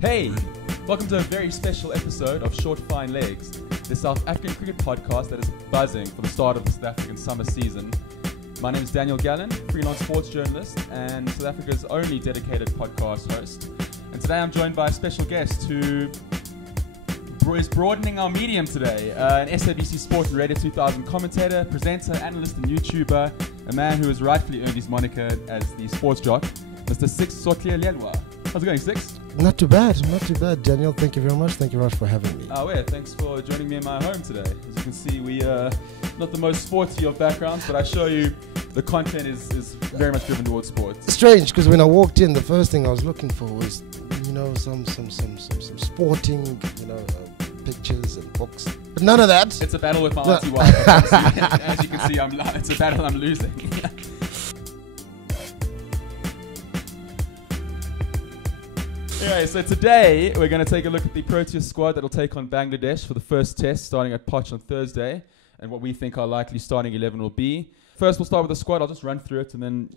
Hey, welcome to a very special episode of Short Fine Legs, the South African cricket podcast that is buzzing for the start of the South African summer season. My name is Daniel Gallian, freelance sports journalist and South Africa's only dedicated podcast host. And today I'm joined by a special guest who is broadening our medium today, an SABC Sport and Radio 2000 commentator, presenter, analyst and YouTuber, a man who has rightfully earned his moniker as the sports jock, Mr. Six Sotlelelwa. How's it going, Six? Not too bad, Daniel. Thank you very much. Thank you very much for having me. Thanks for joining me in my home today. As you can see, we are not the most sporty of backgrounds, but I assure you the content is very much driven towards sports. Strange, because when I walked in, the first thing I was looking for was, some sporting, pictures and books. But none of that. It's a battle with my auntie wife. As you can see, it's a battle I'm losing. Anyway, so today we're going to take a look at the Proteas squad that will take on Bangladesh for the first test starting at Poch on Thursday and what we think our likely starting 11 will be. First, we'll start with the squad. I'll just run through it and then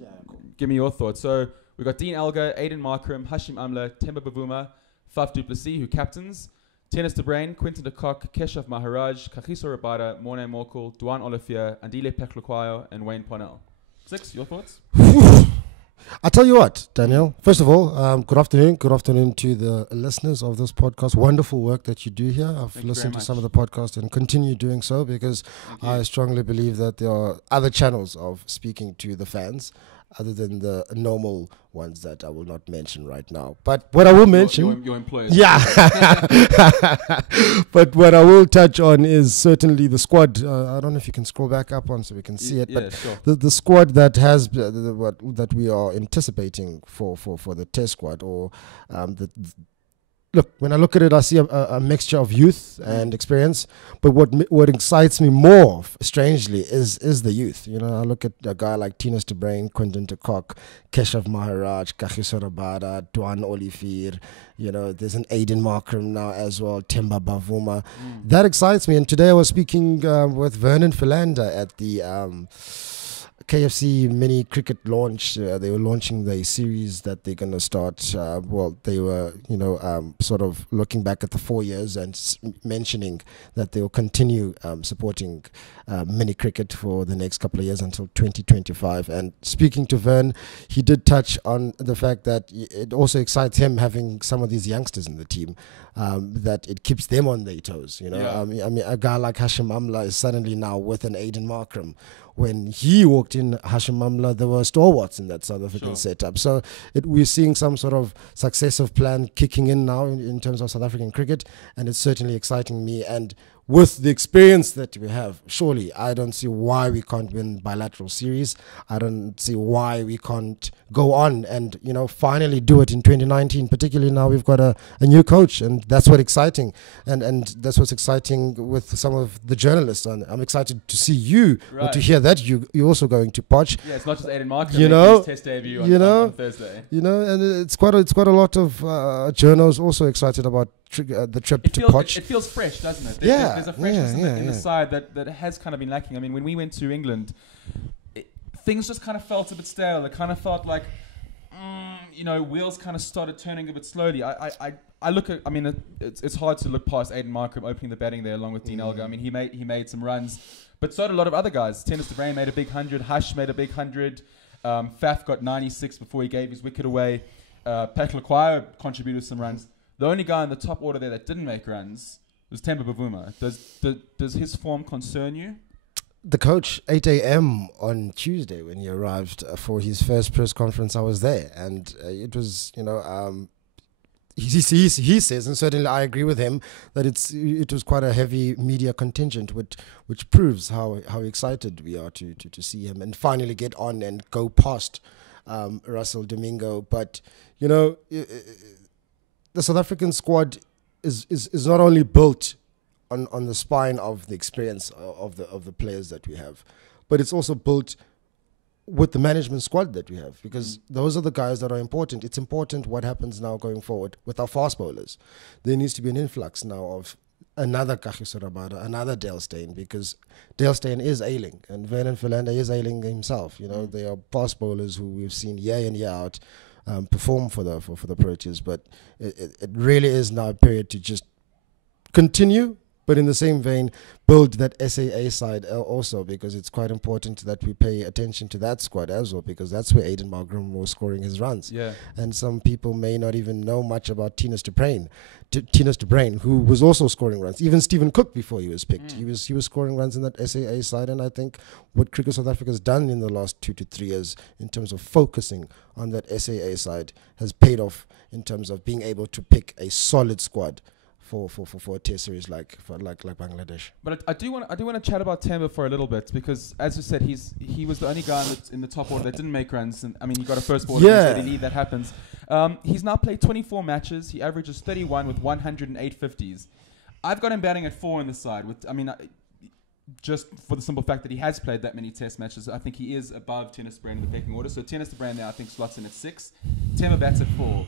give me your thoughts. So we've got Dean Elgar, Aiden Markram, Hashim Amla, Temba Bavuma, Faf du Plessis, who captains, Tennis de Bruin, Quinton de Kock, Keshav Maharaj, Kagiso Rabada, Morne Morkel, Duan Olivier, Andile Peklukwayo, and Wayne Parnell. Six, your thoughts? I tell you what, Daniel. First of all, good afternoon. Good afternoon to the listeners of this podcast. Wonderful work that you do here. I've listened to some of the podcasts and continue doing so because I strongly believe that there are other channels of speaking to the fans other than the normal ones that I will not mention right now. But what I will mention... Your employers. Yeah. But what I will touch on is certainly the squad. I don't know if you can scroll back up on so we can see it. Yeah, but sure. the squad that has that we are anticipating for the test squad or Look, when I look at it, I see a mixture of youth and experience. But what excites me more, strangely, is the youth. I look at a guy like Tennis de Bruin, Quinton de Kock, Keshav Maharaj, Kagiso Rabada, Duan Olivier. There's an Aiden Markram now as well, Temba Bavuma. That excites me. And today I was speaking with Vernon Philander at the KFC mini cricket launch. They were launching the series that they're going to start. They were, sort of looking back at the 4 years and mentioning that they will continue supporting mini cricket for the next couple of years until 2025. And speaking to Vern, he did touch on the fact that it also excites him having some of these youngsters in the team, that it keeps them on their toes. A guy like Hashim Amla is suddenly now with an Aiden Markram. When he walked in, Hashim Amla, there were stalwarts in that South African setup. So we're seeing some sort of successive plan kicking in now in terms of South African cricket, and it's certainly exciting me. And with the experience that we have, surely I don't see why we can't win bilateral series. I don't see why we can't go on and, finally do it in 2019. Particularly now we've got a new coach, and that's what's exciting. And that's what's exciting with some of the journalists. And I'm excited to see you, or to hear that you're also going to Poch. Yeah, it's not just Aiden Markram. His test debut on Thursday. And it's quite a lot of journals also excited about the trip to Poch. It feels fresh, doesn't it? There's a freshness in the side that has kind of been lacking. I mean, when we went to England, things just kind of felt a bit stale. It kind of felt like, wheels kind of started turning a bit slowly. I look at, it's hard to look past Aiden Markram opening the batting there along with Dean Elgar. I mean, he made some runs, but so did a lot of other guys. Tennis de Bruin made a big 100. Hush made a big 100. Faf got 96 before he gave his wicket away. Peklukwayo contributed some runs. The only guy in the top order there that didn't make runs was Temba Bavuma. Does his form concern you? The coach, 8 a.m. on Tuesday when he arrived for his first press conference, I was there. And it was, he says, and certainly I agree with him, that it was quite a heavy media contingent, which proves how excited we are to see him and finally get on and go past Russell Domingo. But, the South African squad is not only built on the spine of the experience of the players that we have, but it's also built with the management squad that we have, because those are the guys that are important. It's important what happens now going forward with our fast bowlers. There needs to be an influx now of another Kagiso Rabada, another Dale Steyn, because Dale Steyn is ailing and Vernon Philander is ailing himself. They are fast bowlers who we've seen year in, year out perform for the Proteas. But it really is now a period to just continue, but in the same vein, build that SAA side also, because it's quite important that we pay attention to that squad as well, because that's where Aiden Margram was scoring his runs. Yeah. And some people may not even know much about Tinus de Bruin, who was also scoring runs. Even Stephen Cook, before he was picked, he was scoring runs in that SAA side. And I think what Cricket South Africa has done in the last 2 to 3 years in terms of focusing on that SAA side has paid off in terms of being able to pick a solid squad for a test series like Bangladesh. But I do want to chat about Temba for a little bit, because as you said, he was the only guy in the top order that didn't make runs, and I mean, he got a first ball against Eddie Lee. That happens. He's now played 24 matches. He averages 31 with 108 50s. I've got him batting at 4 on the side. Just for the simple fact that he has played that many test matches, I think he is above Tennis Brand in the pecking order. So Tennis Brand now I think slots in at 6. Temba bats at 4.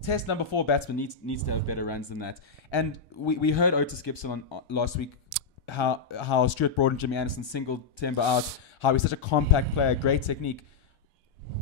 Test number 4 batsman needs to have better runs than that. And we heard Otis Gibson on last week how Stuart Broad and Jimmy Anderson singled Temba out, how he's such a compact player, great technique.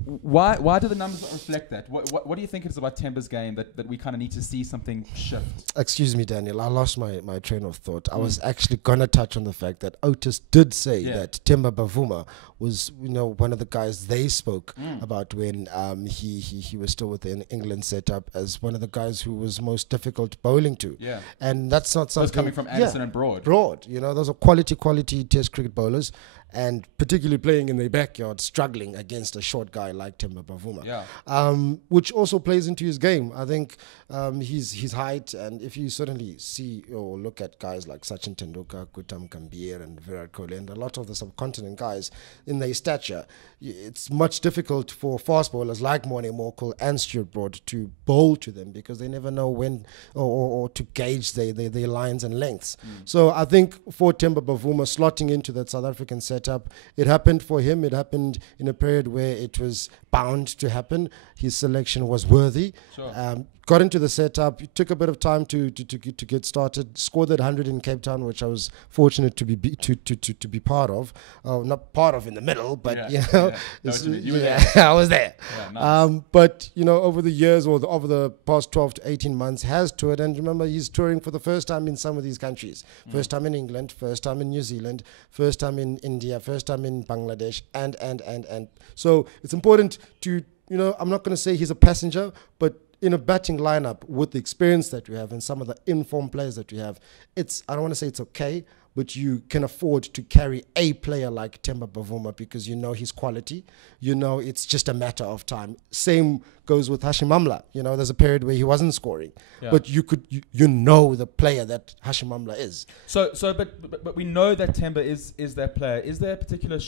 Why do the numbers not reflect that? What do you think it is about Temba's game that we kind of need to see something shift? Excuse me, Daniel. I lost my train of thought. I was actually going to touch on the fact that Otis did say that Temba Bavuma was, one of the guys they spoke about when he was still within England setup as one of the guys who was most difficult bowling to. Yeah. And that's not something... Those coming from Anderson and Broad. Those are quality test cricket bowlers. And particularly playing in their backyard, struggling against a short guy like Temba Bavuma, which also plays into his game. I think his height, and if you certainly see or look at guys like Sachin Tendulkar, Gautam Gambhir, and Virat Kohli, and a lot of the subcontinent guys in their stature, it's much difficult for fast bowlers like Morne Morkel and Stuart Broad to bowl to them, because they never know when or to gauge their lines and lengths. So I think for Temba Bavuma slotting into that South African setup, it happened for him. It happened in a period where it was bound to happen. His selection was worthy. Sure. Got into the setup. It took a bit of time to get started. Scored that 100 in Cape Town, which I was fortunate to be part of. Not part of in the middle, but I was there. Yeah, nice. But over the years or over the past 12 to 18 months, has toured. And remember, he's touring for the first time in some of these countries. First time in England, first time in New Zealand, first time in India, first time in Bangladesh, and so it's important to I'm not going to say he's a passenger, but in a batting lineup with the experience that we have and some of the informed players that we have, I don't want to say it's okay, but you can afford to carry a player like Temba Bavuma because his quality. It's just a matter of time. Same goes with Hashim Amla. There's a period where he wasn't scoring, but the player that Hashim Amla is. But we know that Temba is that player. Is there a particular?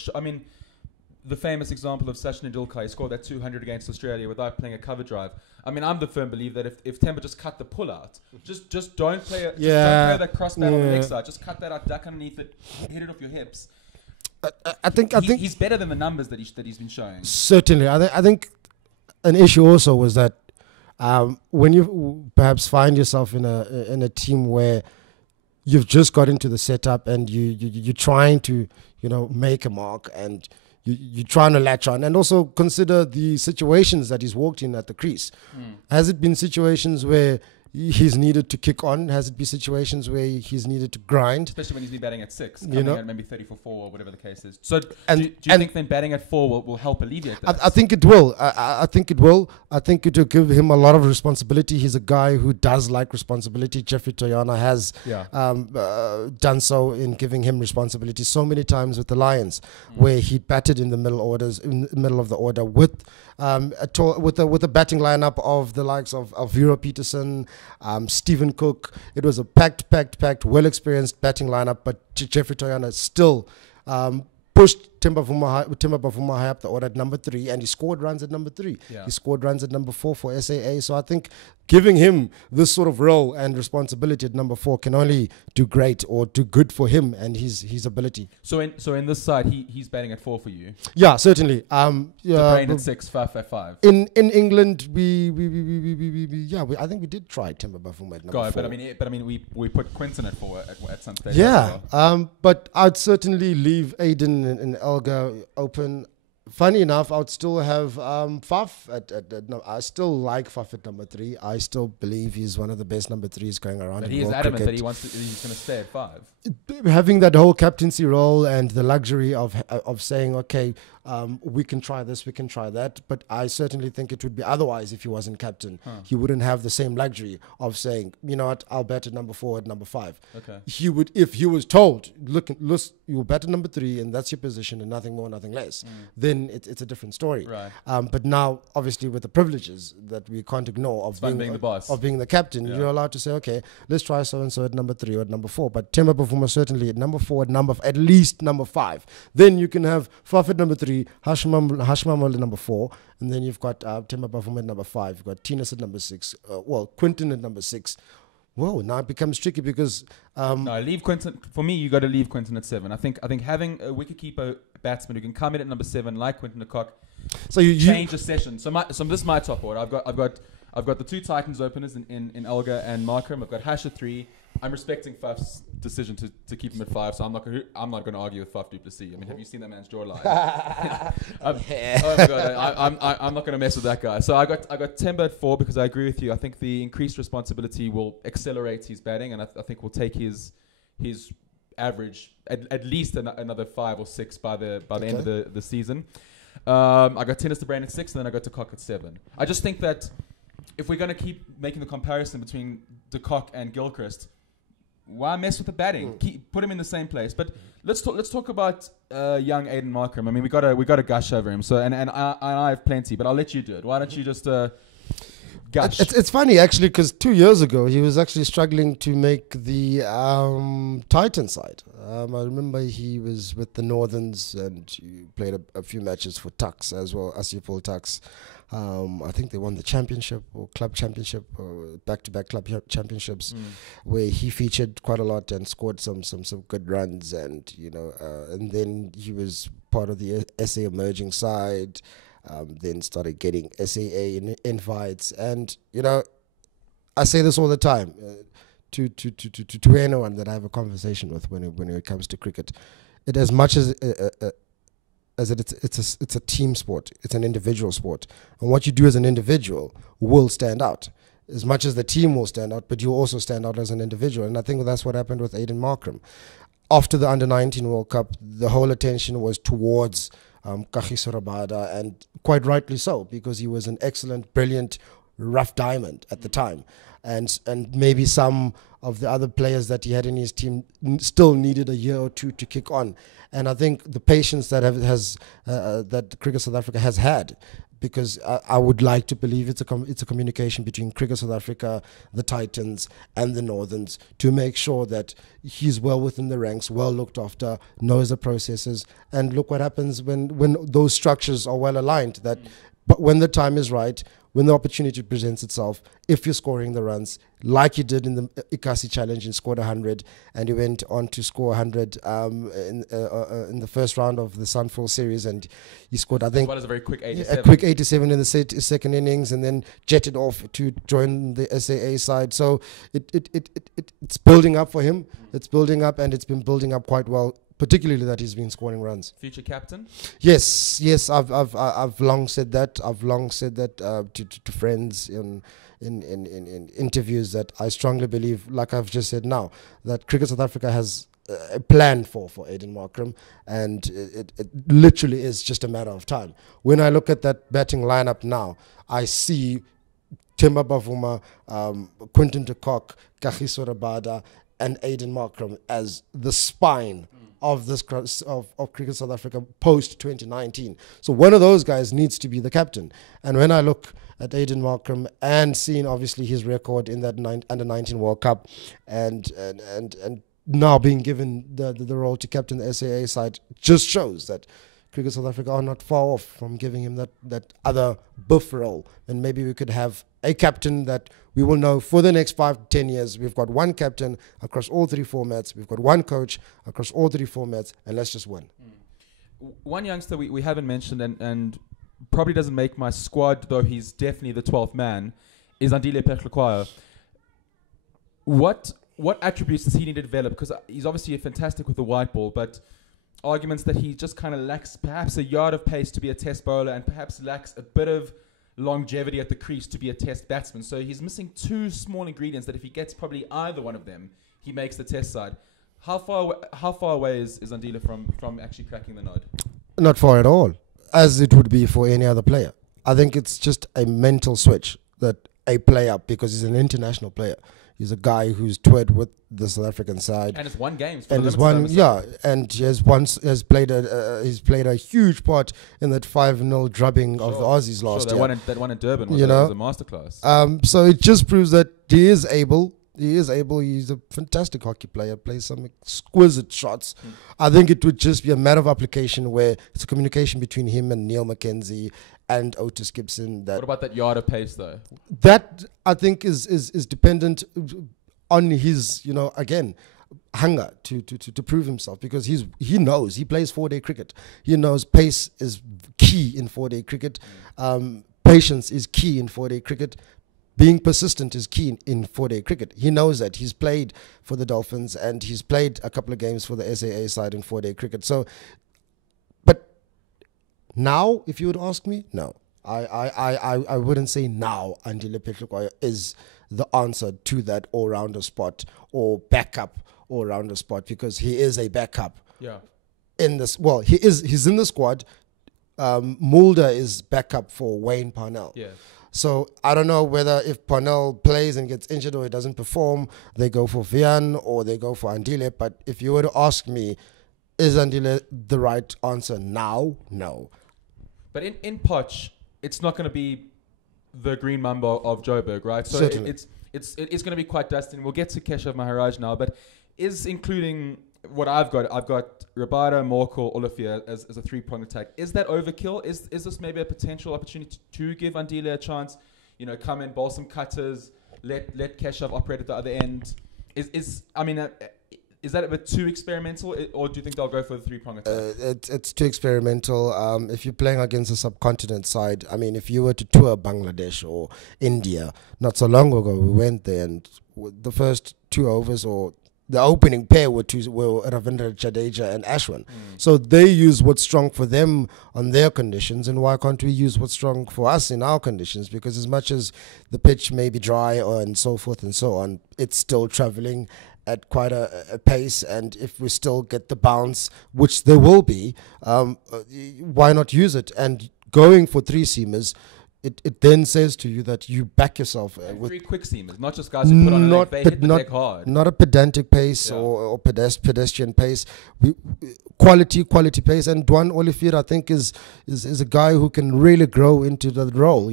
The famous example of Sachin Tendulkar, he scored that 200 against Australia without playing a cover drive. I'm the firm believer that if Temba just cut the pull out, just don't play don't play that cross bat on the leg side. Just cut that out, duck underneath it, hit it off your hips. I think he's better than the numbers that he's been showing. Certainly, I think an issue also was that when you perhaps find yourself in a team where you've just got into the setup and you're trying to make a mark and you're trying to latch on, and also consider the situations that he's walked in at the crease. Has it been situations where he's needed to kick on? Has it been situations where he's needed to grind? Especially when he's been batting at 6, coming at maybe 30 for 4 or whatever the case is. So do you think then batting at 4 will help alleviate that? I think it will. I think it will. I think it will give him a lot of responsibility. He's a guy who does like responsibility. Jeffrey Toyana has done so in giving him responsibility so many times with the Lions, where he batted in the middle of the order with a batting lineup of the likes of Vera Peterson, Stephen Cook. It was a packed, well-experienced batting lineup, but Jeffrey Toyana still pushed Temba Bavuma high up the order at number 3, and he scored runs at number 3. He scored runs at number 4 for SAA. So I think giving him this sort of role and responsibility at number 4 can only do great or do good for him and his ability. So in this side, he's batting at 4 for you. Yeah, certainly. The brain at 6, 5. In England, I think we did try Temba Bavuma at number 4. But we put Quinton at 4 at some stage. Yeah, but I'd certainly leave Aiden and Elgar open. Funny enough, I would still have Faf no, I still like Faf at number 3. I still believe he's one of the best number 3s going around. But in he is world adamant cricket. that he's going to stay at 5. Having that whole captaincy role and the luxury of saying, okay, we can try this, we can try that. But I certainly think it would be otherwise if he wasn't captain. He wouldn't have the same luxury of saying, you know what, I'll bat at number 4, at number 5. Okay. He would, if he was told, look, you'll bat at number 3 and that's your position and nothing more, nothing less, then it's a different story. Right. But now, obviously, with the privileges that we can't ignore of being the boss, of being the captain, you're allowed to say, okay, let's try so and so at number 3 or at number 4. But Temba Bavuma certainly at number 4, at least number 5. Then you can have Faf at number 3, Hashmamol at number 4, and then you've got Temba Bavuma at number 5. You've got Tinas at number 6. Quinton at number 6. Whoa, now it becomes tricky because no, leave Quinton. For me, you got to leave Quinton at 7. I think having a wicketkeeper batsman who can come in at number 7, like Quinton de Kock, so you change the session. So this is my top order. I've got the 2 Titans openers in Elgar and Markram. I've got Hash at 3. I'm respecting Faf's decision to keep him at 5, so I'm not going to argue with Faf du Plessis. I mean, have you seen that man's jawline? Oh my god, I'm not going to mess with that guy. So I got Temba at 4 because I agree with you. I think the increased responsibility will accelerate his batting, and I think will take his average at least another 5 or 6 by the end of the season. I got Tennis de Brain at 6, and then I got de Kock at 7. I just think that if we're going to keep making the comparison between de Kock and Gilchrist, why mess with the batting? Put him in the same place. But let's talk about young Aiden Markram. I mean, we got to gush over him. So and I have plenty, but I'll let you do it. Why don't you just gush? It's funny actually because 2 years ago he was actually struggling to make the Titan side. I remember he was with the Northerns and he played a few matches for Tuks as well, Asifol Tuks. I think they won the championship or club championship or back-to-back club championships, where he featured quite a lot and scored some good runs, and and then he was part of the SA emerging side. Then started getting SAA invites, and I say this all the time to anyone that I have a conversation with when it comes to cricket. It as much as it's a team sport. It's an individual sport. And what you do as an individual will stand out. As much as the team will stand out, but you'll also stand out as an individual. And I think that's what happened with Aiden Markram. After the Under-19 World Cup, the whole attention was towards Kagiso Rabada, and quite rightly so, because he was an excellent, brilliant, rough diamond at the time. And maybe some of the other players that he had in his team still needed a year or two to kick on. And I think the patience that that Cricket South Africa has had, because I would like to believe it's a communication between Cricket South Africa, the Titans, and the Northerns to make sure that he's well within the ranks, well looked after, knows the processes, and look what happens when those structures are well aligned. But when the time is right, when the opportunity presents itself, if you're scoring the runs, like he did in the Ikasi Challenge and scored 100, and he went on to score 100 in the first round of the Sunfall series, and he scored, I think, as well as a very quick 87. A quick 87 in the second innings, and then jetted off to join the SAA side. So it's building up for him. It's building up, and it's been building up quite well, particularly that he's been scoring runs. Future captain? Yes. I've long said that. I've long said that to friends in interviews, that I strongly believe, like I've just said now, that Cricket South Africa has a plan for Aiden Markram, and it literally is just a matter of time. When I look at that batting lineup now, I see Temba Bavuma, Quinton de Kock, Kagiso Rabada, and Aiden Markram as the spine of this of Cricket South Africa post 2019. So one of those guys needs to be the captain. And when I look at Aiden Markram and seeing obviously his record in that Under-19 World Cup, and now being given the role to captain the SAA side, just shows that Cricket South Africa are not far off from giving him that other buff role. And maybe we could have a captain that we will know for the next 5 to 10 years. We've got one captain across all 3 formats. We've got one coach across all 3 formats, and let's just win. One youngster we haven't mentioned and probably doesn't make my squad, though he's definitely the 12th man, is Andile Pechlikwayo. What attributes does he need to develop? Because he's obviously fantastic with the white ball, but arguments that he just kind of lacks perhaps a yard of pace to be a test bowler and perhaps lacks a bit of longevity at the crease to be a test batsman. So he's missing two small ingredients that if he gets probably either one of them, he makes the test side. How far away is Andile from actually cracking the nod? Not far at all, as it would be for any other player. I think it's just a mental switch that a player, because he's an international player, he's a guy who's toured with the South African side, and it's won games. And he's won, and he has played a huge part in that 5-0 drubbing of the Aussies last year. That one in Durban was a masterclass. So it just proves that he is able. He's a fantastic hockey player, plays some exquisite shots. I think it would just be a matter of application where it's a communication between him and Neil McKenzie and Otis Gibson. What about that yard of pace, though? That, I think, is dependent on his, again, hunger to prove himself, because he knows. He plays 4-day cricket. He knows pace is key in 4-day cricket. Patience is key in 4-day cricket. Being persistent is key in 4-day cricket. He knows that. He's played for the Dolphins and he's played a couple of games for the SAA side in 4-day cricket. So, but now, if you would ask me, no. I wouldn't say now Andile Pehlukwayo is the answer to that all-rounder spot or backup all-rounder spot, because he is a backup. Yeah. He's in the squad. Mulder is backup for Wayne Parnell. Yeah. So I don't know whether if Parnell plays and gets injured or he doesn't perform, they go for Vian or they go for Andile. But if you were to ask me, is Andile the right answer now? No. But in Poch, it's not going to be the green mamba of Joburg, right? So it's going to be quite dusty. We'll get to Keshav Maharaj now, but is including what I've got Rabada, Morkel, Olivier as a three-pronged attack. Is that overkill? Is this maybe a potential opportunity to give Andile a chance? Come in, bowl some cutters, let Keshav operate at the other end. Is that a bit too experimental, or do you think they'll go for the three-pronged attack? It's too experimental. If you're playing against a subcontinent side, if you were to tour Bangladesh or India, not so long ago, we went there, and the first 2 overs or the opening pair were Ravindra Jadeja and Ashwin. So they use what's strong for them on their conditions, and why can't we use what's strong for us in our conditions? Because as much as the pitch may be dry and so forth and so on, it's still traveling at quite a pace, and if we still get the bounce, which there will be, why not use it? And going for 3-seamers, it then says to you that you back yourself with 3 quick seamers, not just guys who put on a leg, they hit the leg hard. Not a pedantic pace or pedestrian pace. Quality pace. And Dwan Olivier, I think, is a guy who can really grow into that role.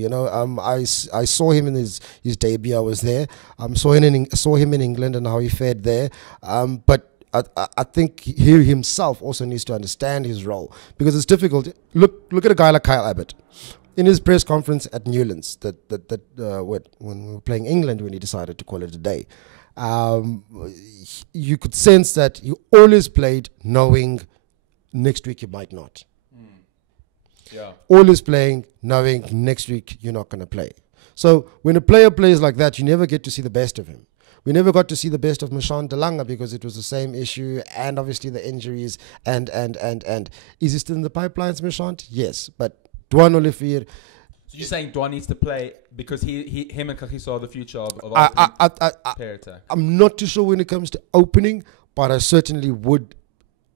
I saw him in his debut. I was there. Saw him in England and how he fared there. But I think he himself also needs to understand his role, because it's difficult. Look at a guy like Kyle Abbott. In his press conference at Newlands, when we were playing England, when he decided to call it a day, you could sense that he always played knowing next week you might not. Yeah. Always playing knowing next week you're not going to play. So when a player plays like that, you never get to see the best of him. We never got to see the best of Mashant Delanga because it was the same issue, and obviously the injuries and. Is he still in the pipelines, Mashant? Yes, but Dwan Olivier. So you're saying Dwan needs to play because him and Kagiso are the future of pair attack? I'm not too sure when it comes to opening, but I certainly do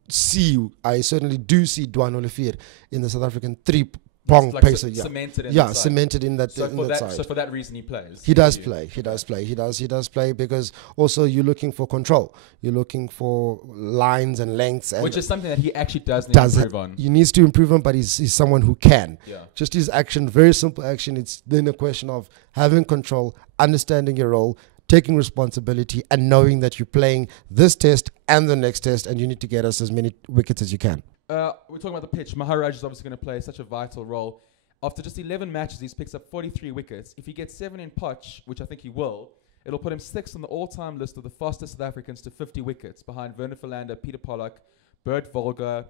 see Dwan Olivier in the South African three-prong pacer. Cemented in that side. So for that reason he plays? He does play because also you're looking for control. You're looking for lines and lengths. Which is something that he actually does need to improve on. He needs to improve on, but he's someone who can. Yeah. Just his action, very simple action. It's then a question of having control, understanding your role, taking responsibility, and knowing that you're playing this test and the next test, and you need to get us as many wickets as you can. We're talking about the pitch. Maharaj is obviously going to play such a vital role. After just 11 matches, he's picked up 43 wickets. If he gets 7 in Poch, which I think he will, it'll put him 6th on the all-time list of the fastest South Africans to 50 wickets, behind Werner Verlander, Peter Pollock, Bert Volger,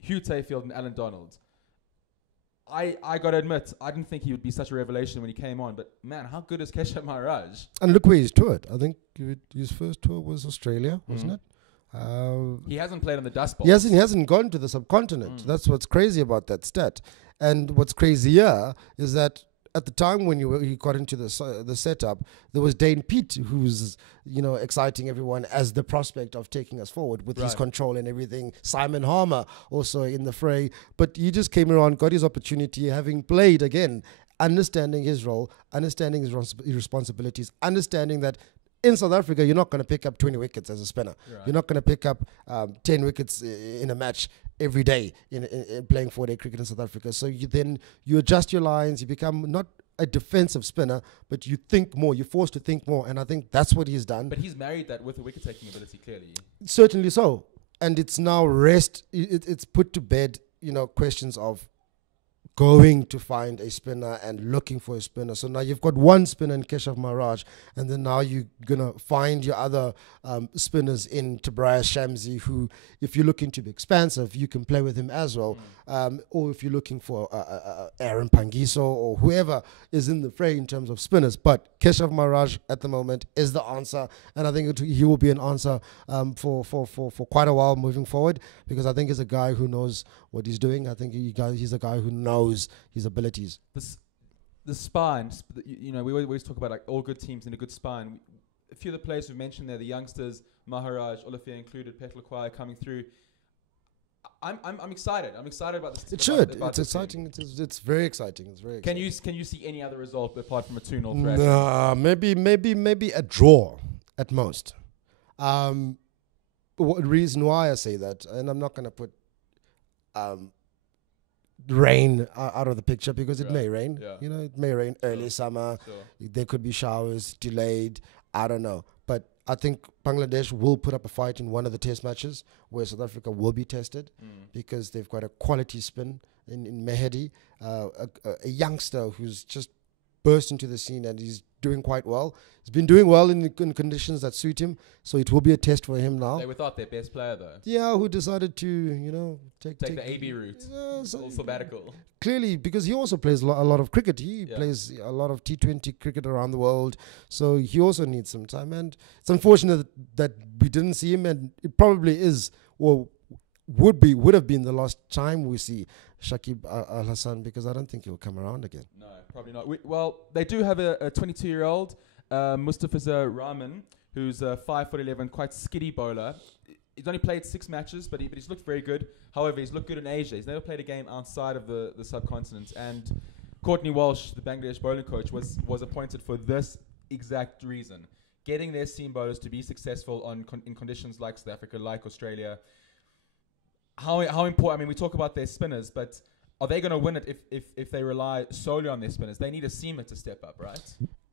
Hugh Tayfield, and Alan Donald. I got to admit, I didn't think he would be such a revelation when he came on, but man, how good is Keshav Maharaj? And look where he's toured. I think his first tour was Australia, wasn't it? He hasn't played on the dust bowl. He hasn't gone to the subcontinent. That's what's crazy about that stat. And what's crazier is that at the time when you got into the setup, there was Dane Pete, who's exciting everyone as the prospect of taking us forward with his control and everything. Simon Harmer also in the fray, but he just came around, got his opportunity, having played again, understanding his role, understanding his responsibilities, understanding that in South Africa, you're not going to pick up 20 wickets as a spinner. Right. You're not going to pick up 10 wickets in a match every day in playing 4-day cricket in South Africa. So you adjust your lines. You become not a defensive spinner, but you think more. You're forced to think more. And I think that's what he's done. But he's married that with a wicket-taking ability, clearly. Certainly so. And it's now it's put to bed, questions of going to find a spinner and looking for a spinner. So now you've got one spinner in Keshav Maharaj, and then now you're going to find your other spinners in Tobias Shamsi, who, if you're looking to be expansive, you can play with him as well. Or if you're looking for Aaron Pangiso or whoever is in the fray in terms of spinners. But Keshav Maharaj at the moment is the answer, and I think he will be an answer for quite a while moving forward, because I think he's a guy who knows what he's doing. I think he's a guy who knows his abilities. The spine, we always talk about like all good teams in a good spine. A few of the players we've mentioned there, the youngsters, Maharaj, Olafia included, Petal Kwai coming through. I'm excited. I'm excited about this. It's exciting. It's very exciting. It's very exciting. Can you see any other result apart from a 2-0 threat? No, maybe a draw at most. Reason why I say that, and I'm not going to put rain out of the picture, because it may rain. Yeah. It may rain early summer. Sure. There could be showers delayed. I don't know. But I think Bangladesh will put up a fight in one of the test matches where South Africa will be tested, because they've got a quality spin in Mehedi, a youngster who's just burst into the scene, and he's doing quite well. He's been doing well in conditions that suit him, so it will be a test for him now. They were thought their best player, though. Yeah, who decided to, take the AB route, sabbatical. Clearly, because he also plays a lot of cricket. He plays a lot of T20 cricket around the world, so he also needs some time. And it's unfortunate that we didn't see him, and it probably is, or would have been the last time we see Shakib Al Hassan, because I don't think he'll come around again. No, probably not. Well, they do have a 22-year-old, Mustafiza Rahman, who's a 5'11", quite skiddy bowler. He's only played 6 matches, but he's looked very good. However, he's looked good in Asia. He's never played a game outside of the subcontinent. And Courtney Walsh, the Bangladesh bowling coach, was appointed for this exact reason: getting their seam bowlers to be successful in conditions like South Africa, like Australia. How important? I mean, we talk about their spinners, but are they going to win it if they rely solely on their spinners? They need a seamer to step up, right?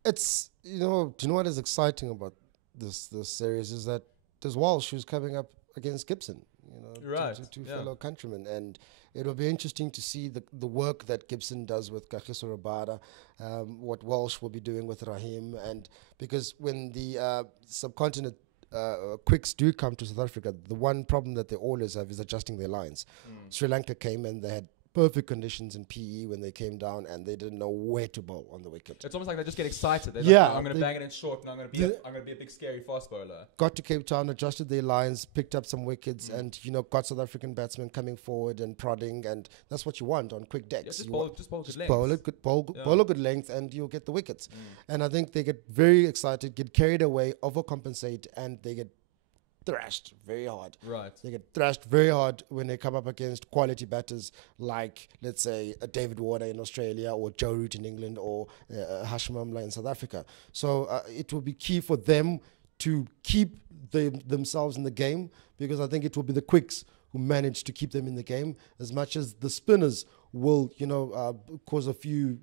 It's do you know what is exciting about this series is that there's Walsh who's coming up against Gibson, right? Two fellow countrymen, and it'll be interesting to see the work that Gibson does with Kagiso Rabada, what Walsh will be doing with Rahim, and because when the subcontinent quicks do come to South Africa, the one problem that they always have is adjusting their lines. Sri Lanka came and they had perfect conditions in PE when they came down, and they didn't know where to bowl on the wicket. It's almost like they just get excited. They're like, I'm going to bang it in short, and I'm going to be a big scary fast bowler. Got to Cape Town, adjusted their lines, picked up some wickets, and got South African batsmen coming forward and prodding, and that's what you want on quick decks. Just bowl good length. Bowl a good length, and you'll get the wickets. And I think they get very excited, get carried away, overcompensate, and they get thrashed very hard. Right. They get thrashed very hard when they come up against quality batters like, let's say, a David Warner in Australia, or Joe Root in England, or Hashim Amla in South Africa. So it will be key for them to keep themselves in the game, because I think it will be the quicks who manage to keep them in the game, as much as the spinners will, cause a few,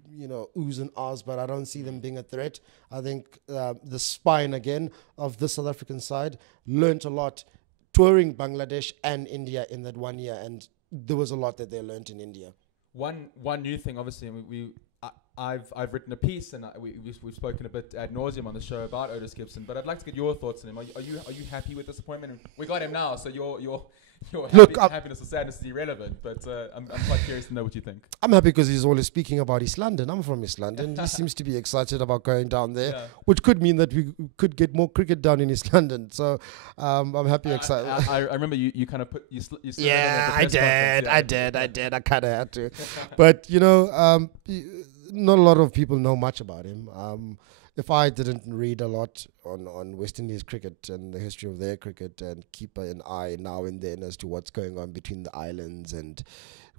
oohs and ahs, but I don't see them being a threat. I think the spine, again, of the South African side learnt a lot touring Bangladesh and India in that 1 year, and there was a lot that they learnt in India. One new thing, obviously, I've written a piece, and we've spoken a bit ad nauseum on the show about Otis Gibson. But I'd like to get your thoughts on him. Are you happy with this appointment? And we got him now, so your happiness or sadness is irrelevant. But I'm quite curious to know what you think. I'm happy because he's always speaking about East London. I'm from East London. He seems to be excited about going down there, which could mean that we could get more cricket down in East London. So I'm happy, excited. I remember you kind of put you. Yeah, I did. I kind of had to, but you know. Not a lot of people know much about him. If I didn't read a lot on West Indies cricket and the history of their cricket and keep an eye now and then as to what's going on between the islands, and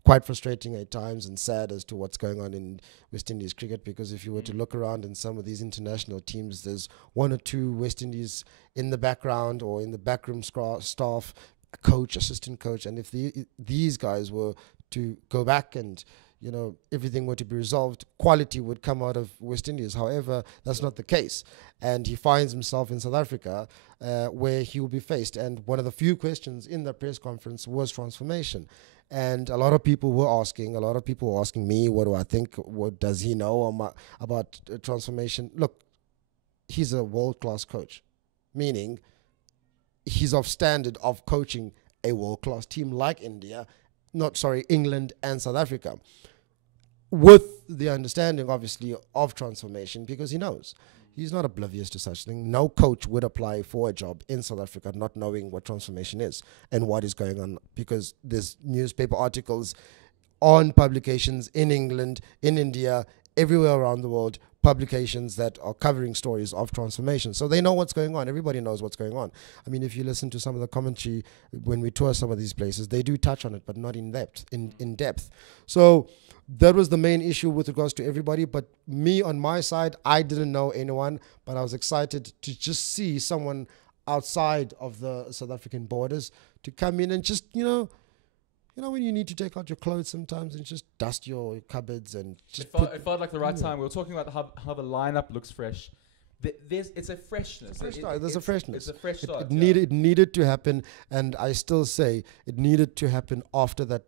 quite frustrating at times and sad as to what's going on in West Indies cricket, because if you were to look around in some of these international teams, there's one or two West Indies in the background or in the backroom staff, a coach, assistant coach, and if these guys were to go back and you know, everything were to be resolved, quality would come out of West Indies. However, that's not the case. And he finds himself in South Africa where he will be faced. And one of the few questions in the press conference was transformation. And a lot of people were asking me, what do I think? What does he know about transformation? Look, he's a world-class coach, meaning he's of standard of coaching a world-class team like England and South Africa, with the understanding, obviously, of transformation, because he knows. He's not oblivious to such thing. No coach would apply for a job in South Africa not knowing what transformation is and what is going on, because there's newspaper articles on publications in England, in India, everywhere around the world, publications that are covering stories of transformation. So they know what's going on. Everybody knows what's going on. I mean, if you listen to some of the commentary when we tour some of these places, they do touch on it, but not in depth. So that was the main issue with regards to everybody. But me, on my side, I didn't know anyone, but I was excited to just see someone outside of the South African borders to come in and just, you know, when you need to take out your clothes sometimes and just dust your cupboards and just it felt like the right time. We were talking about how the lineup looks fresh. It's a freshness. There's a freshness. It's a fresh start. It needed to happen, and I still say it needed to happen after that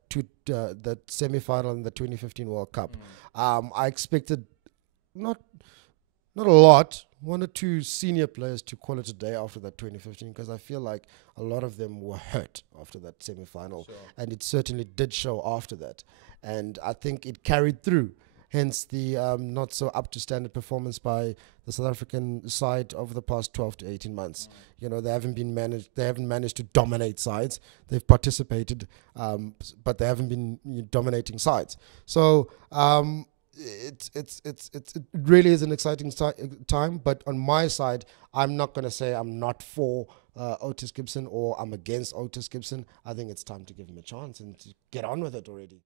semi-final in the 2015 World Cup. I expected not a lot, one or two senior players to call it a day after that 2015, because I feel like a lot of them were hurt after that semi-final, and it certainly did show after that. And I think it carried through, hence the not so up to standard performance by the South African side over the past 12 to 18 months. You know, they haven't managed to dominate sides. They've participated, but they haven't been dominating sides. So it really is an exciting time, but on my side, I'm not going to say I'm not for Otis Gibson or I'm against Otis Gibson. I think it's time to give him a chance and to get on with it already.